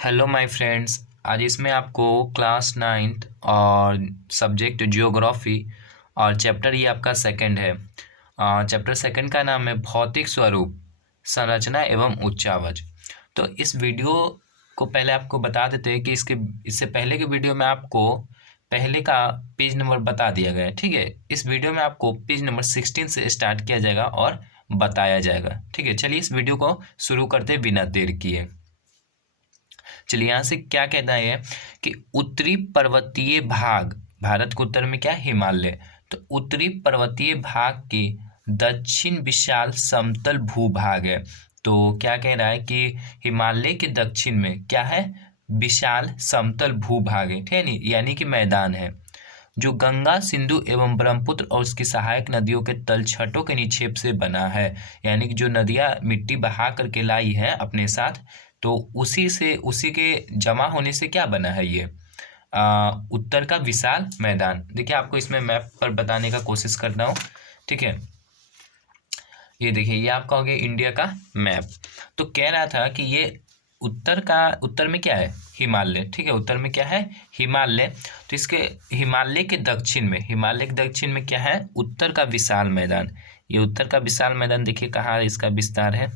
Hello my friends. आज इसमें आपको क्लास नाइन्थ और सब्जेक्ट जियोग्राफी और चैप्टर ये आपका सेकंड है। चैप्टर सेकंड का नाम है भौतिक स्वरूप, संरचना एवं उच्चावच। तो इस वीडियो को पहले आपको बता देते हैं कि इससे पहले के वीडियो में आपको पहले का पेज नंबर बता दिया गया है। ठीक है, इस वीडियो में आपको पेज नंबर 16 से स्टार्ट किया जाएगा और बताया जाएगा। ठीक है, चलिए इस वीडियो को शुरू करते बिना देर किए। चलिए यहाँ से क्या कहना है कि उत्तरी पर्वतीय भाग, भारत के उत्तर में क्या है? हिमालय। तो उत्तरी पर्वतीय भाग के दक्षिण विशाल समतल भूभाग है। तो क्या कह रहा है कि हिमालय के दक्षिण में क्या है? विशाल समतल भूभाग है, ठीक है नहीं, यानी कि मैदान है, जो गंगा, सिंधु एवं ब्रह्मपुत्र और उसकी सहायक नदियों के तलछटों के निक्षेप से बना है। यानी कि जो नदियां मिट्टी बहा करके लाई है अपने साथ, तो उसी के जमा होने से क्या बना है ये उत्तर का विशाल मैदान। देखिए, आपको इसमें मैप पर बताने का कोशिश कर रहा हूँ। ठीक है, ये देखिए, ये आपका हो गया इंडिया का मैप। तो कह रहा था कि ये उत्तर में क्या है? हिमालय। ठीक है, उत्तर में क्या है? हिमालय। तो इसके हिमालय के दक्षिण में क्या है? उत्तर का विशाल मैदान। ये उत्तर का विशाल मैदान देखिए कहाँ इसका विस्तार है।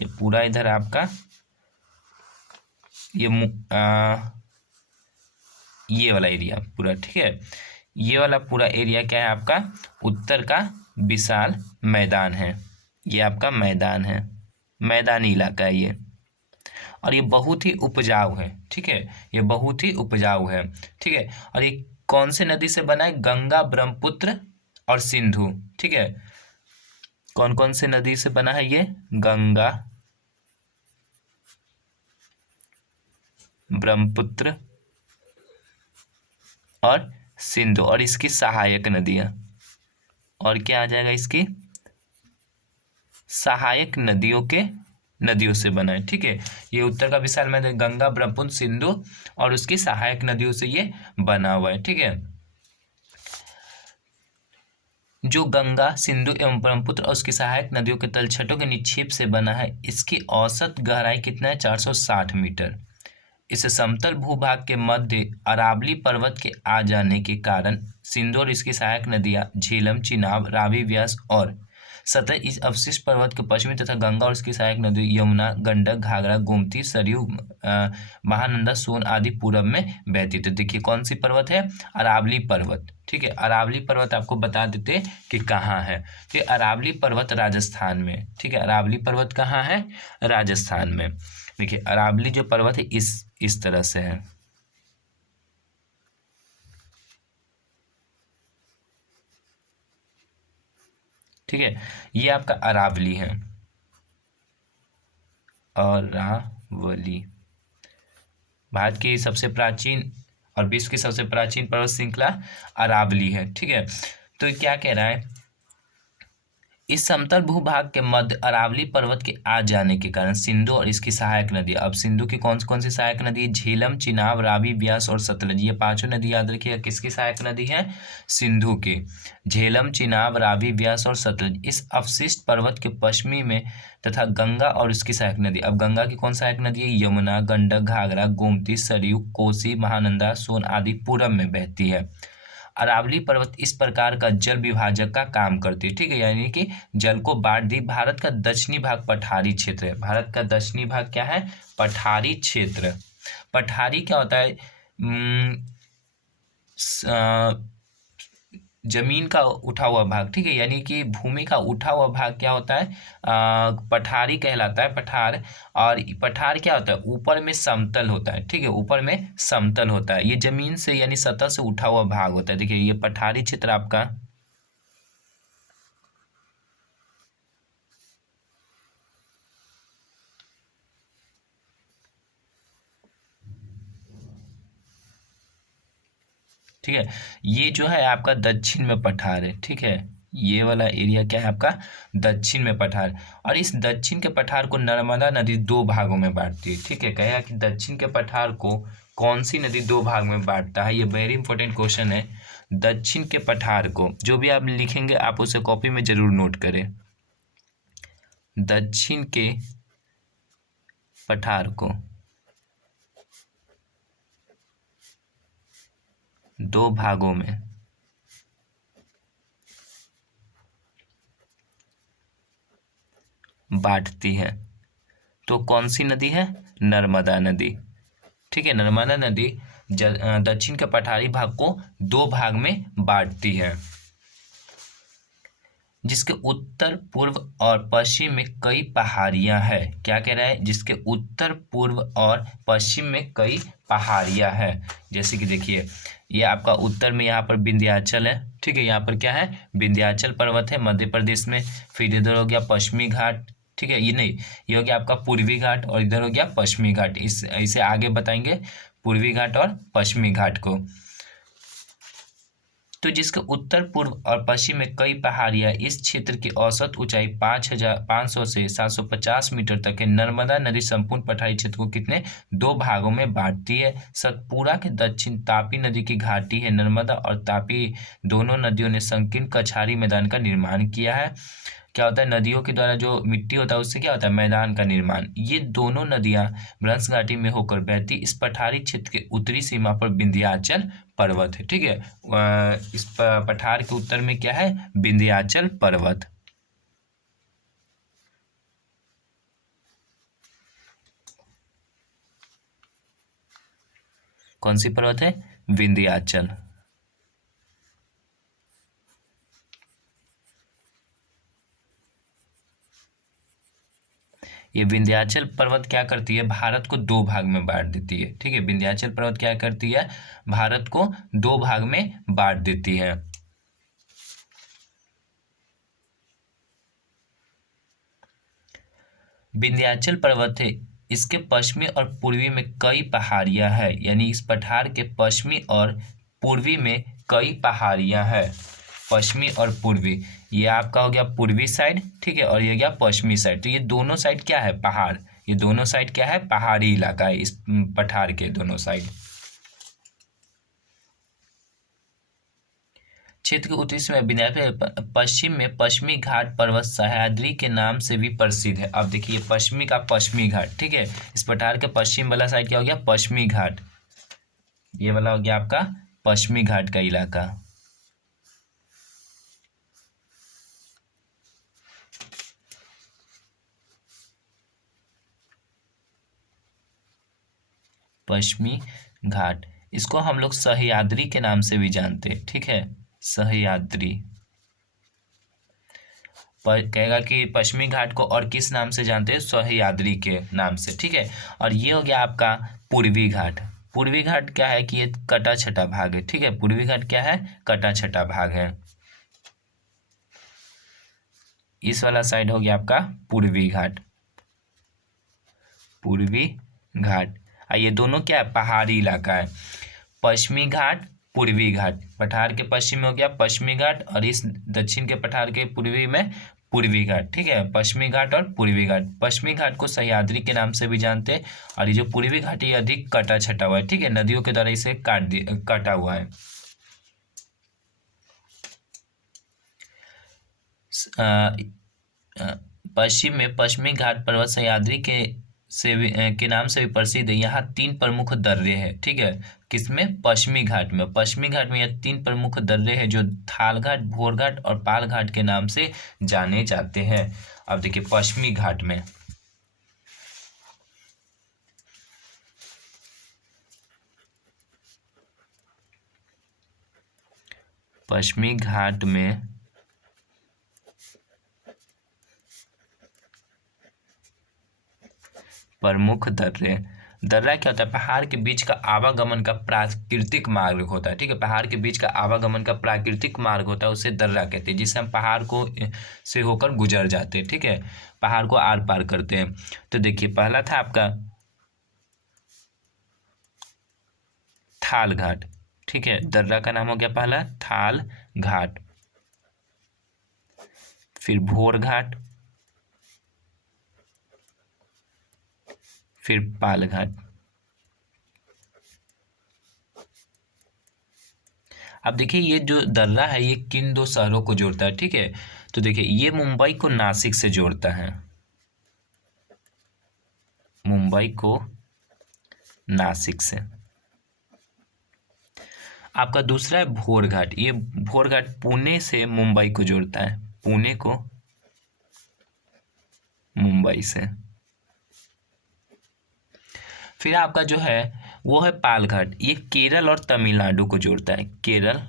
ये पूरा इधर आपका ये वाला एरिया पूरा, ठीक है, ये वाला पूरा एरिया क्या है आपका? उत्तर का विशाल मैदान है। ये आपका मैदान है, मैदानी इलाका है ये, और ये बहुत ही उपजाऊ है। ठीक है, ये बहुत ही उपजाऊ है। ठीक है, और ये कौन से नदी से बना है? गंगा, ब्रह्मपुत्र और सिंधु। ठीक है, कौन कौन से नदी से बना है ये? गंगा, ब्रह्मपुत्र और सिंधु, और इसकी सहायक नदियां। और क्या आ जाएगा? इसकी सहायक नदियों से बना है। ठीक है, ये उत्तर का विशाल मैदान गंगा, ब्रह्मपुत्र, सिंधु और उसकी सहायक नदियों से ये बना हुआ है। ठीक है, जो गंगा, सिंधु एवं ब्रह्मपुत्र और उसकी सहायक नदियों के तलछटों के निक्षेप से बना है। इसकी औसत गहराई कितना है? 460 मीटर। इस समतल भूभाग के मध्य अरावली पर्वत के आ जाने के कारण सिंधु और इसकी सहायक नदियां झेलम, चिनाब, रावी, व्यास और सतलज इस अवशिष्ट पर्वत के पश्चिमी तथा गंगा और इसकी सहायक नदी यमुना, गंडक, घाघरा, गोमती, सरयू, महानंदा, सोन आदि पूरब में बहती। तो देखिए कौन सी पर्वत है? अरावली पर्वत। ठीक है, अरावली पर्वत आपको बता देते कि कहाँ है। तो ये अरावली पर्वत राजस्थान में। ठीक है, अरावली पर्वत कहाँ है? राजस्थान में। देखिए, अरावली जो पर्वत है इस तरह से है। ठीक है, ये आपका अरावली है, अरावली भारत की सबसे प्राचीन और विश्व की सबसे प्राचीन पर्वत श्रृंखला अरावली है। ठीक है, तो क्या कह रहा है? इस समतल भूभाग के मध्य अरावली पर्वत के आ जाने के कारण सिंधु और इसकी सहायक नदी, अब सिंधु की कौन कौन सी सहायक नदी? झेलम, चिनाब, रावी, ब्यास और सतलज। ये पांचों नदी याद रखिएगा, किसकी सहायक नदी है? सिंधु की। झेलम, चिनाब, रावी, ब्यास और सतलज इस अवशिष्ट पर्वत के पश्चिमी में तथा गंगा और उसकी सहायक नदी, अब गंगा की कौन सहायक नदी है? यमुना, गंडक, घाघरा, गोमती, सरयू, कोसी, महानंदा, सोन आदि पूरब में बहती है। अरावली पर्वत इस प्रकार का जल विभाजक का काम करती है। ठीक है, यानी कि जल को बांट दी। भारत का दक्षिणी भाग पठारी क्षेत्र है। भारत का दक्षिणी भाग क्या है? पठारी क्षेत्र। पठारी क्या होता है? जमीन का उठा हुआ भाग। ठीक है, यानी कि भूमि का उठा हुआ भाग क्या होता है? पठारी कहलाता है, पठार। और पठार क्या होता है? ऊपर में समतल होता है। ठीक है, ऊपर में समतल होता है, ये जमीन से यानी सतह से उठा हुआ भाग होता है। देखिए, ये पठारी क्षेत्र आपका। ठीक है, ये जो है आपका दक्षिण में पठार है। ठीक है, ये वाला एरिया क्या है आपका? दक्षिण में पठार। और इस दक्षिण के पठार को नर्मदा नदी दो भागों में बांटती है। ठीक है, कहेगा कि दक्षिण के पठार को कौन सी नदी दो भाग में बांटता है? ये वेरी इंपॉर्टेंट क्वेश्चन है। दक्षिण के पठार को जो भी आप लिखेंगे आप उसे कॉपी में जरूर नोट करें। दक्षिण के पठार को दो भागों में बांटती है। तो कौन सी नदी है? नर्मदा नदी। ठीक है, नर्मदा नदी दक्षिण के पठारी भाग को दो भाग में बांटती है, जिसके उत्तर पूर्व और पश्चिम में कई पहाड़ियां हैं। क्या कह रहा है? जिसके उत्तर पूर्व और पश्चिम में कई पहाड़ियां हैं। जैसे कि देखिए, ये आपका उत्तर में यहाँ पर विंध्याचल है। ठीक है, यहाँ पर क्या है? विंध्याचल पर्वत है मध्य प्रदेश में। फिर इधर हो गया पश्चिमी घाट। ठीक है, ये नहीं, ये हो गया आपका पूर्वी घाट, और इधर हो गया पश्चिमी घाट। इसे आगे बताएंगे, पूर्वी घाट और पश्चिमी घाट को। तो जिसके उत्तर पूर्व और पश्चिम में कई पहाड़ियां, इस क्षेत्र की औसत ऊंचाई 5,500 से 750 मीटर तक है। नर्मदा नदी संपूर्ण पठारी क्षेत्र को कितने दो भागों में बांटती है। सतपुरा के दक्षिण तापी नदी की घाटी है। नर्मदा और तापी दोनों नदियों ने संकीर्ण कछारी मैदान का निर्माण किया है। क्या होता है? नदियों के द्वारा जो मिट्टी होता है उससे क्या होता है? मैदान का निर्माण। ये दोनों नदियां ब्रह्मस घाटी में होकर बहती। इस पठारी क्षेत्र के उत्तरी सीमा पर विंध्याचल पर्वत है। ठीक है, इस पठार के उत्तर में क्या है? विंध्याचल पर्वत। कौन सी पर्वत है? विंध्याचल। ये विंध्याचल पर्वत क्या करती है? भारत को दो भाग में बांट देती है। ठीक है, विंध्याचल पर्वत क्या करती है? भारत को दो भाग में बांट देती है। विंध्याचल पर्वत है, इसके पश्चिमी और पूर्वी में कई पहाड़ियां हैं। यानी इस पठार के पश्चिमी और पूर्वी में कई पहाड़ियां हैं। पश्चिमी और पूर्वी, ये आपका हो गया पूर्वी साइड। ठीक है, और ये गया पश्चिमी साइड। तो ये दोनों साइड क्या है? पहाड़। ये दोनों साइड क्या है? पहाड़ी इलाका है इस पठार के दोनों साइड। क्षेत्र के उत्तरी में विंध्याचल, पश्चिम में पश्चिमी घाट पर्वत सह्याद्री के नाम से भी प्रसिद्ध है। अब देखिए, पश्चिमी का पश्चिमी घाट। ठीक है, इस पठार के पश्चिम वाला साइड क्या हो गया? पश्चिमी घाट। ये वाला हो गया आपका पश्चिमी घाट का इलाका। पश्चिमी घाट, इसको हम लोग सह्याद्री के नाम से भी जानते हैं। ठीक है, सह्याद्री। कहेगा कि पश्चिमी घाट को और किस नाम से जानते हैं? सह्याद्री के नाम से। ठीक है, और ये हो गया आपका पूर्वी घाट। पूर्वी घाट क्या है? कि ये कटा छटा भाग है। ठीक है, पूर्वी घाट क्या है? कटा छटा भाग है। इस वाला साइड हो गया आपका पूर्वी घाट। पूर्वी घाट, ये दोनों क्या है? पहाड़ी इलाका है। पश्चिमी घाट, पूर्वी घाट। पठार के पश्चिम में हो गया पश्चिमी घाट, और इस दक्षिण के पठार के पूर्वी में पूर्वी घाट। ठीक है, पश्चिमी घाट और पूर्वी घाट। पश्चिमी घाट को सह्याद्री के नाम से भी जानते हैं, और ये जो पूर्वी घाट है ये अधिक कटा छटा हुआ है। ठीक है, नदियों के द्वारा इसे काटा हुआ है। पश्चिम में पश्चिमी घाट पर्वत सह्याद्री के नाम से भी प्रसिद्ध है। यहाँ तीन प्रमुख दर्रे हैं। ठीक है, किसमें? पश्चिमी घाट में। पश्चिमी घाट में यह तीन प्रमुख दर्रे हैं जो थाल घाट, भोर घाट और पाल घाट के नाम से जाने जाते हैं। अब देखिए, पश्चिमी घाट में पश्चिमी घाट में प्रमुख दर्रे। दर्रा क्या होता है? पहाड़ के बीच का आवागमन का प्राकृतिक मार्ग होता है। ठीक है, पहाड़ के बीच का आवागमन का प्राकृतिक मार्ग होता है, उसे दर्रा कहते हैं, जिससे हम पहाड़ को से होकर गुजर जाते हैं। ठीक है, पहाड़ को आर पार करते हैं। तो देखिए, पहला था आपका थाल घाट। ठीक है, दर्रा का नाम हो गया पहला थाल घाट। फिर भोर घाट, फिर पाल घाट। अब देखिए, ये जो दर्रा है ये किन दो शहरों को जोड़ता है? ठीक है, तो देखिए, ये मुंबई को नासिक से जोड़ता है। मुंबई को नासिक से। आपका दूसरा है भोर घाट। ये भोर घाट पुणे से मुंबई को जोड़ता है, पुणे को मुंबई से। फिर आपका जो है वो है पाल घाट। ये केरल और तमिलनाडु को जोड़ता है, केरल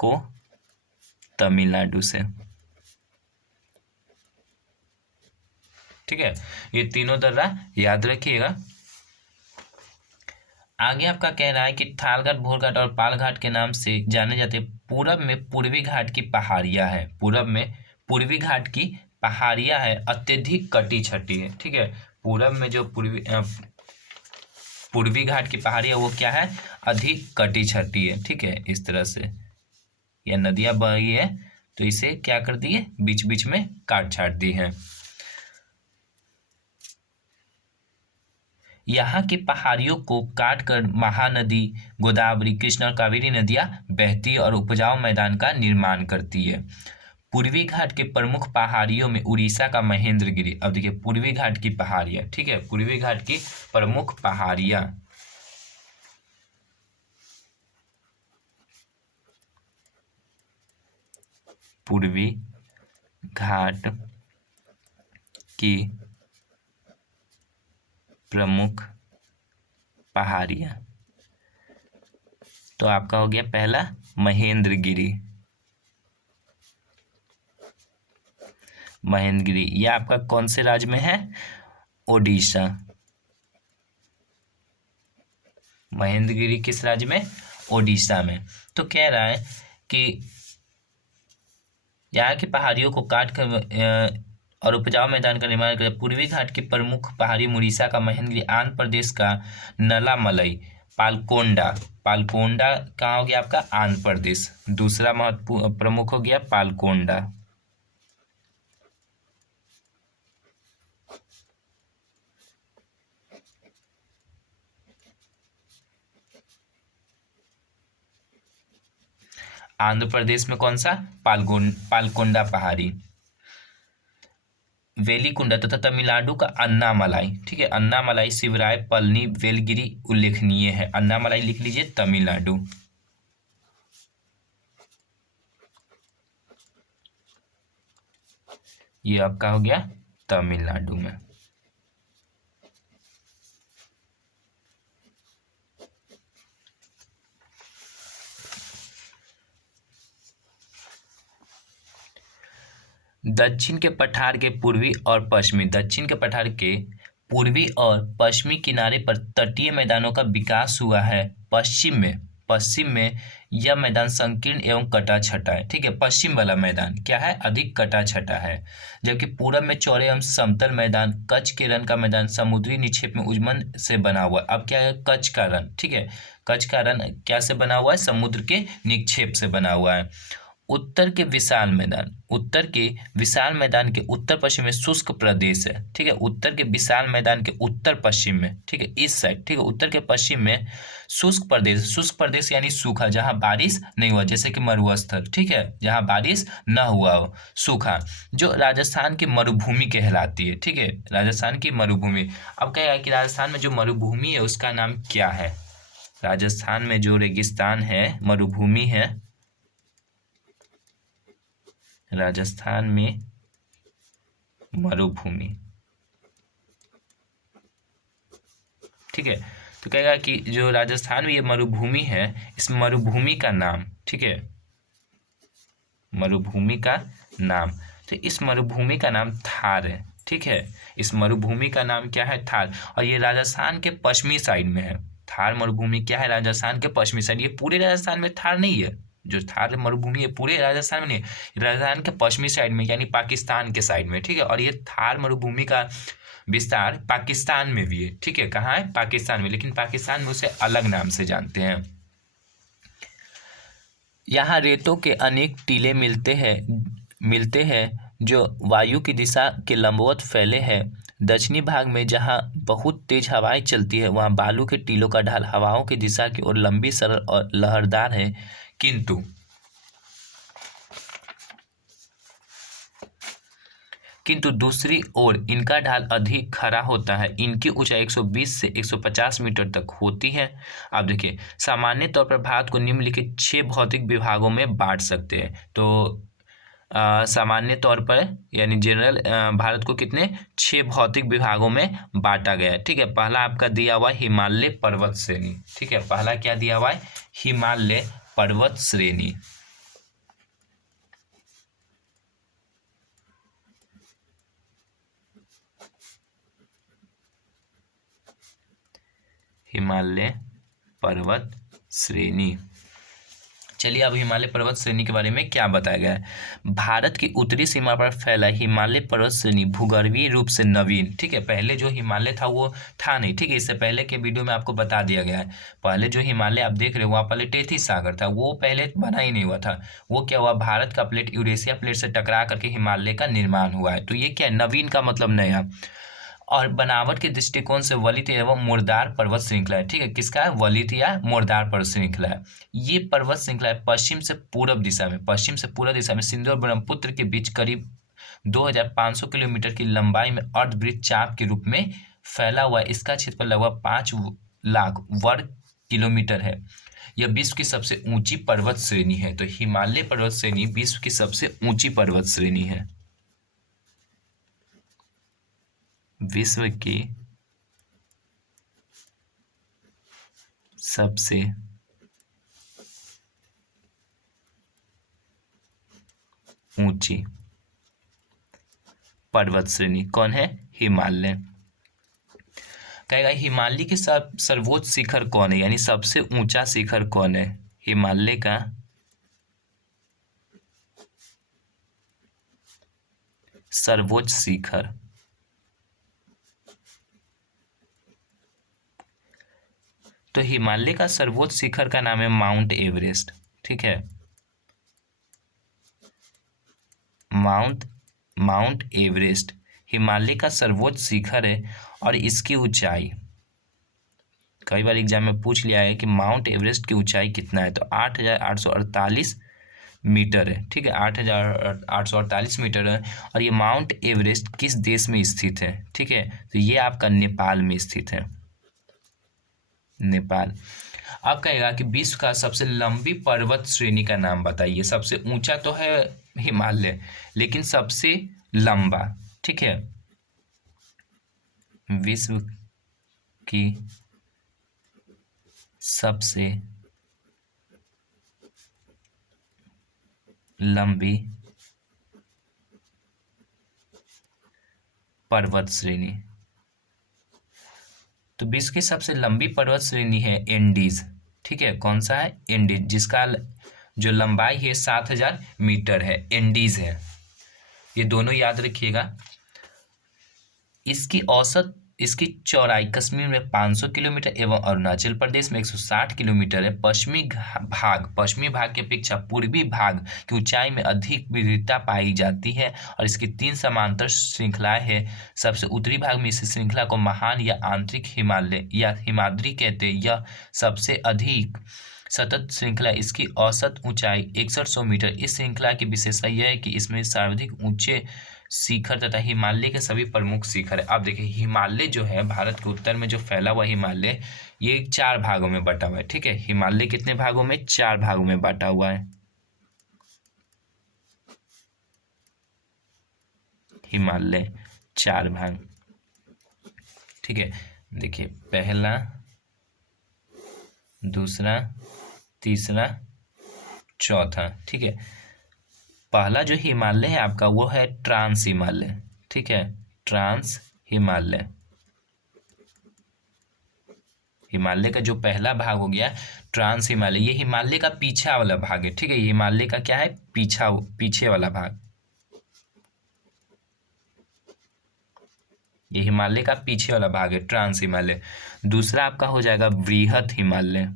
को तमिलनाडु से। ठीक है, ये तीनों दर्रा याद रखिएगा। आगे आपका कह रहा है कि थालघाट, भोरघाट और पालघाट के नाम से जाने जाते पूरब में पूर्वी घाट की पहाड़ियां है। पूरब में पूर्वी घाट की पहाड़ियां है, अत्यधिक कटी छटी है। ठीक है, पूरब में जो पूर्वी घाट की पहाड़ियां वो क्या है, अधिक कटी छटी है। ठीक है, इस तरह से यह नदियां बह रही है तो इसे क्या कर दिए, बीच बीच में काट छाट दी है। यहाँ की पहाड़ियों को काटकर महानदी गोदावरी, कृष्णा और कावेरी नदियां बहती और उपजाऊ मैदान का निर्माण करती है। पूर्वी घाट के प्रमुख पहाड़ियों में उड़ीसा का महेंद्रगिरी। अब देखिए पूर्वी घाट की पहाड़ियां, ठीक है, पूर्वी घाट की प्रमुख पहाड़ियां, पूर्वी घाट की प्रमुख पहाड़ियां। तो आपका हो गया पहला महेंद्रगिरी। महेंद्रगिरी यह आपका कौन से राज्य में है, ओडिशा। महेंद्रगिरी किस राज्य में, ओडिशा में। तो कह रहा है कि यहाँ की पहाड़ियों को काट कर और उपजाऊ मैदान का निर्माण कर। पूर्वी घाट की प्रमुख पहाड़ी उड़ीसा का महेंद्रगिरी, आंध्र प्रदेश का नलामलई, पालकोंडा। पालकोंडा कहाँ हो गया आपका, आंध्र प्रदेश। दूसरा महत्वपूर्ण प्रमुख हो गया पालकोंडा। आंध्र प्रदेश में कौन सा, पालकोंडा पहाड़ी। वेलिकुंडा तथा तमिलनाडु का अन्नामलाई। ठीक है, अन्नामलाई, शिवराय, पलनी, वेलगिरी उल्लेखनीय है। अन्नामलाई लिख लीजिए, तमिलनाडु। ये आपका हो गया तमिलनाडु में। दक्षिण के पठार के पूर्वी और पश्चिमी, दक्षिण के पठार के पूर्वी और पश्चिमी किनारे पर तटीय मैदानों का विकास हुआ है। पश्चिम में यह मैदान संकीर्ण एवं कटा छटा है। ठीक है, पश्चिम वाला मैदान क्या है, अधिक कटा छटा है। जबकि पूरब में चौड़े एवं समतल मैदान, कच्छ के रण का मैदान समुद्री निक्षेप में उज्जमन से बना हुआ है। अब क्या है, कच्छ का रण। ठीक है, कच्छ का रण क्या से बना हुआ है, समुद्र के निक्षेप से बना हुआ है। उत्तर के विशाल मैदान के उत्तर पश्चिम में शुष्क प्रदेश है। ठीक है, उत्तर के विशाल मैदान के उत्तर पश्चिम में, ठीक है, इस साइड, ठीक है, उत्तर के पश्चिम में शुष्क प्रदेश यानी सूखा, जहां बारिश नहीं हुआ, जैसे कि मरुस्थल। ठीक है, जहां बारिश न हुआ हो, सूखा, जो राजस्थान की मरुभूमि कहलाती है। ठीक है, राजस्थान की मरुभूमि। अब क्या है कि राजस्थान में जो मरुभूमि है उसका नाम क्या है, राजस्थान में जो रेगिस्तान है, मरुभूमि है, राजस्थान में मरुभूमि। ठीक है, तो कहेगा कि जो राजस्थान में ये मरुभूमि है, इस मरुभूमि का नाम, ठीक है, मरुभूमि का नाम, तो इस मरुभूमि का नाम थार है। ठीक है, इस मरुभूमि का नाम क्या है, थार। और ये राजस्थान के पश्चिमी साइड में है। थार मरुभूमि क्या है, राजस्थान के पश्चिमी साइड। ये पूरे राजस्थान में थार नहीं है, जो थार मरुभूमि है पूरे राजस्थान में नहीं है, राजस्थान के पश्चिमी साइड में यानी पाकिस्तान के साइड में। ठीक है, और ये थार मरुभूमि का विस्तार पाकिस्तान में भी है। ठीक है, कहाँ है, पाकिस्तान में, लेकिन पाकिस्तान में उसे अलग नाम से जानते हैं। यहाँ रेतों के अनेक टीले मिलते हैं जो वायु की दिशा के लंबवत फैले हैं। दक्षिणी भाग में जहाँ बहुत तेज हवाएं चलती है, वहाँ बालू के टीलों का ढाल हवाओं की दिशा की ओर लंबी, सरल और लहरदार है। किंतु किंतु दूसरी ओर इनका ढाल अधिक खड़ा होता है। इनकी ऊंचाई 120 से 150 मीटर तक होती है। आप देखिए, सामान्य तौर पर भारत को निम्नलिखित 6 भौतिक विभागों में बांट सकते हैं। तो सामान्य तौर पर यानी जनरल भारत को कितने 6 भौतिक विभागों में बांटा गया है। ठीक है, पहला आपका दिया हुआ हिमालय पर्वत श्रेणी। ठीक है, पहला क्या दिया हुआ है? हिमालय पर्वत श्रेणी। हिमालय पर्वत श्रेणी। चलिए, अब हिमालय पर्वत श्रेणी के बारे में क्या बताया गया है। भारत की उत्तरी सीमा पर फैला हिमालय पर्वत श्रेणी भूगर्भीय रूप से नवीन। ठीक है, पहले जो हिमालय था वो था नहीं। ठीक है, इससे पहले के वीडियो में आपको बता दिया गया है। पहले जो हिमालय आप देख रहे हो वहाँ पहले टेथिस सागर था, वो पहले बना ही नहीं हुआ था। वो क्या हुआ, भारत का प्लेट यूरेशिया प्लेट से टकरा करके हिमालय का निर्माण हुआ है। तो ये क्या है, नवीन का मतलब नया। और बनावट के दृष्टिकोण से वलित एवं मुर्दार पर्वत श्रृंखला है। ठीक है, किसका है? वलित या मुर्दार पर्वत श्रृंखला है। ये पर्वत श्रृंखला है पश्चिम से पूर्व दिशा में सिंधु और ब्रह्मपुत्र के बीच करीब 2500 किलोमीटर की लंबाई में अर्धवृत्त चाप के रूप में फैला हुआ है। इसका क्षेत्रफल लगभग 5 लाख वर्ग किलोमीटर है। यह विश्व की सबसे ऊंची पर्वत श्रेणी है। तो हिमालय पर्वत श्रेणी विश्व की सबसे ऊंची पर्वत श्रेणी है। विश्व की सबसे ऊंची पर्वत श्रेणी कौन है? हिमालय। कहेगा हिमालय के सर्वोच्च शिखर कौन है, यानी सबसे ऊंचा शिखर कौन है? हिमालय का सर्वोच्च शिखर तो हिमालय का सर्वोच्च शिखर का नाम है माउंट एवरेस्ट। ठीक है, माउंट एवरेस्ट हिमालय का सर्वोच्च शिखर है। और इसकी ऊंचाई कई बार एग्जाम में पूछ लिया है कि माउंट एवरेस्ट की ऊंचाई कितना है। तो 8848 मीटर है। ठीक है, 8848 मीटर है। और ये माउंट एवरेस्ट किस देश में स्थित है? ठीक है, तो ये आपका नेपाल में स्थित है, नेपाल। अब कहेगा कि विश्व का सबसे लंबी पर्वत श्रेणी का नाम बताइए। सबसे ऊंचा तो है हिमालय, लेकिन सबसे लंबा। ठीक है, विश्व की सबसे लंबी पर्वत श्रेणी। तो विश्व की सबसे लंबी पर्वत श्रेणी है एंडीज। ठीक है, कौन सा है? एंडीज, जिसका जो लंबाई है 7000 मीटर है, एंडीज है। ये दोनों याद रखिएगा। इसकी चौड़ाई कश्मीर में 500 किलोमीटर एवं अरुणाचल प्रदेश में 160 किलोमीटर है। पश्चिमी भाग की अपेक्षा पूर्वी भाग की ऊंचाई में अधिक विविधता पाई जाती है। और इसकी 3 समांतर श्रृंखलाएं हैं। सबसे उत्तरी भाग में इस श्रृंखला को महान या आंतरिक हिमालय या हिमाद्री कहते हैं। यह सबसे अधिक सतत श्रृंखला, इसकी औसत ऊंचाई 6100 मीटर। इस श्रृंखला की विशेषता यह है कि इसमें सर्वाधिक ऊंचे शिखर तथा हिमालय के सभी प्रमुख शिखर है। आप देखिए, हिमालय जो है भारत के उत्तर में जो फैला हुआ हिमालय, ये 4 भागों में बटा हुआ है। ठीक है, हिमालय कितने भागों में? 4 भागों में बांटा हुआ है। हिमालय 4 भाग। ठीक है, देखिए, पहला, दूसरा, तीसरा, चौथा। ठीक है, पहला जो हिमालय है आपका वो है ट्रांस हिमालय। ठीक है, ट्रांस हिमालय, हिमालय का जो पहला भाग हो गया ट्रांस हिमालय, ये हिमालय का पीछा वाला भाग है। ठीक है, हिमालय का क्या है? पीछे वाला भाग, ये हिमालय का पीछे वाला भाग है, ट्रांस हिमालय। दूसरा आपका हो जाएगा वृहत हिमालय।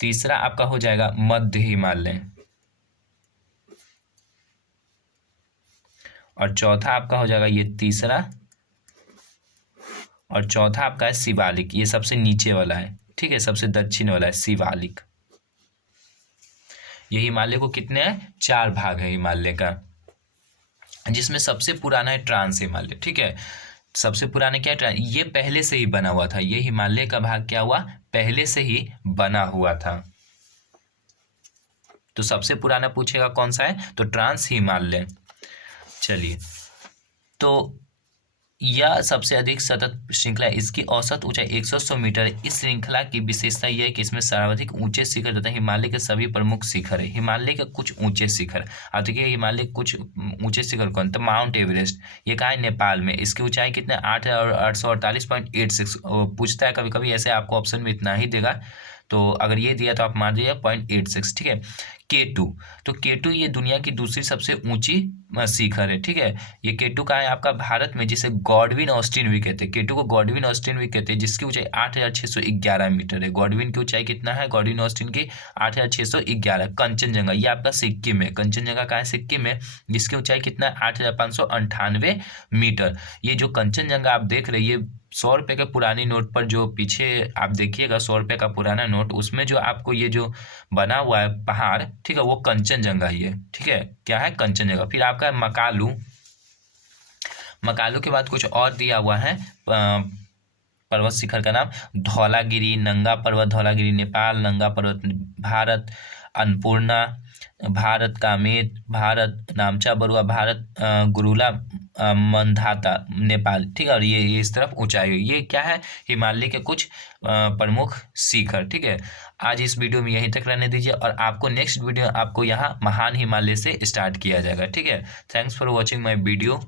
तीसरा आपका हो जाएगा मध्य हिमालय। और चौथा आपका हो जाएगा ये तीसरा, और चौथा आपका है शिवालिक। ये सबसे नीचे वाला है। ठीक है, सबसे दक्षिण वाला है शिवालिक। ये हिमालय को कितने हैं, 4 भाग है हिमालय का, जिसमें सबसे पुराना है ट्रांस हिमालय। ठीक है, सबसे पुराना क्या है, ये पहले से ही बना हुआ था, ये हिमालय का भाग क्या हुआ, पहले से ही बना हुआ था। तो सबसे पुराना पूछेगा कौन सा है, तो ट्रांस हिमालय। चलिए, तो यह सबसे अधिक सतत श्रृंखला, इसकी औसत ऊंचाई 100 मीटर है। इस श्रृंखला की विशेषता यह है कि इसमें सर्वाधिक ऊंचे शिखर तथा हिमालय के सभी प्रमुख शिखर है। हिमालय के कुछ ऊंचे शिखर, अब देखिए हिमालय के कुछ ऊंचे शिखर कौन, तो माउंट एवरेस्ट, ये कहाँ है, नेपाल में। इसकी ऊंचाई कितने, 848.86 पूछता है कभी कभी, ऐसे आपको ऑप्शन में इतना ही देगा, तो अगर ये दिया तो आप मान लीजिए 0.86। ठीक है, K2, तो K2 ये दुनिया की दूसरी सबसे ऊंची शिखर है। ठीक है, ये K2 कहाँ है आपका, भारत में, जिसे गॉडविन ऑस्टिन भी कहते हैं। K2 को गॉडविन ऑस्टिन भी कहते हैं, जिसकी ऊंचाई 8611 मीटर है। गॉडविन की ऊंचाई कितना है, गॉडविन ऑस्टिन की 8611। कंचनजंगा, ये आपका सिक्किम है, कंचनजंगा कहाँ है, सिक्किम में, जिसकी ऊंचाई कितना है, 8598 मीटर। ये जो कंचनजंगा आप देख रहे हैं, ये 100 रुपये के पुरानी नोट पर, जो पीछे आप देखिएगा 100 रुपये का पुराना नोट, उसमें जो आपको ये जो बना हुआ है पहाड़, ठीक है, वो कंचनजंगा ही है। ठीक है, क्या है, कंचनजंगा। फिर आपका है मकालू, मकालू के बाद कुछ और दिया हुआ है पर्वत शिखर का नाम, धौलागिरी, नंगा पर्वत, धौलागिरी नेपाल, नंगा पर्वत भारत, अन्नपूर्णा भारत, कामेत भारत, नामचा बरुआ भारत, गुरुला मंधाता नेपाल। ठीक है, और ये इस तरफ ऊंचाई हुई, ये क्या है, हिमालय के कुछ प्रमुख शिखर। ठीक है, आज इस वीडियो में यहीं तक रहने दीजिए, और आपको नेक्स्ट वीडियो आपको यहाँ महान हिमालय से स्टार्ट किया जाएगा। ठीक है, thanks for watching my video.